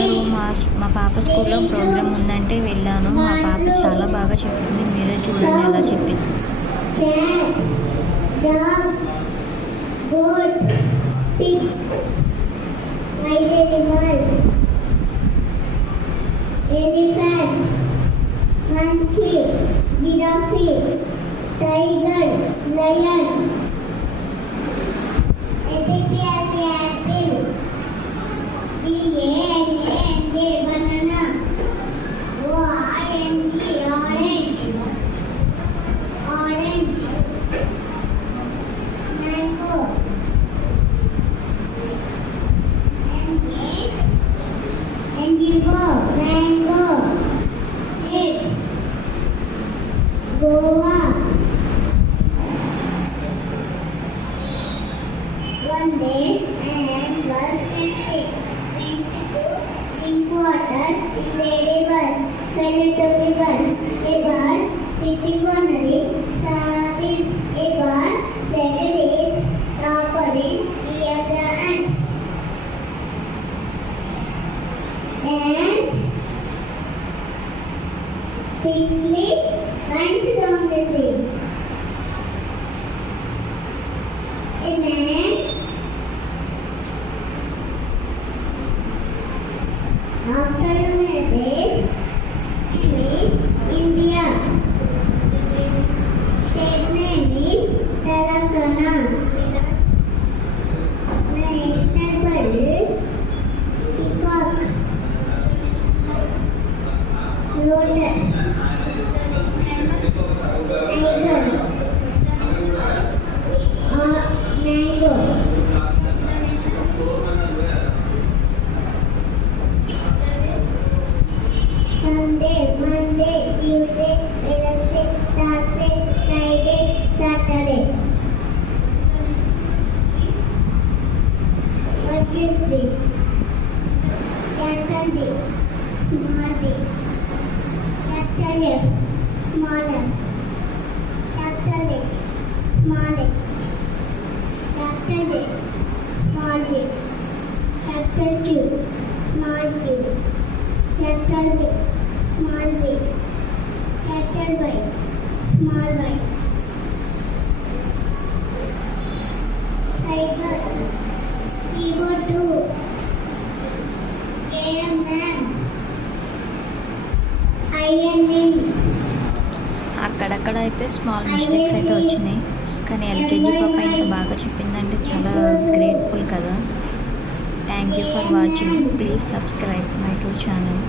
అందరూ మా పాప స్కూల్లో ప్రోగ్రామ్ ఉందంటే వెళ్ళాను. మా పాప చాలా బాగా చెప్పింది. మీరే చూడండి ఎలా చెప్పింది. Elephant, monkey, giraffe, tiger, lion, apple, banana, orange, mango, mango, grapes, guava. One day, man was thirsty. Went to drink water in the river. Fell into river. A bird sitting on the saw this. A bird secretary stopping near the ant. And quickly went down the tree. A man after a day is India. State name is Telangana. National bird peacock. Lotus, tiger, mango, Sunday, Monday, Tuesday, Wednesday, Thursday, Friday, Saturday. What do you think? Capital D, small d. Capital F, small f. Capital H, small h. Capital A, small a. Capital Q, small q. Capital B, small b. Capital Y, small y. Cycles, keyboard 2. KMM. అక్కడక్కడ అయితే small mistakes అయితే వచ్చినాయి. కానీ LKG పాప ఇంత బాగా చెప్పిందంటే చాలా గ్రేట్ఫుల్ కదా. Thank you for watching. Please subscribe my to channel.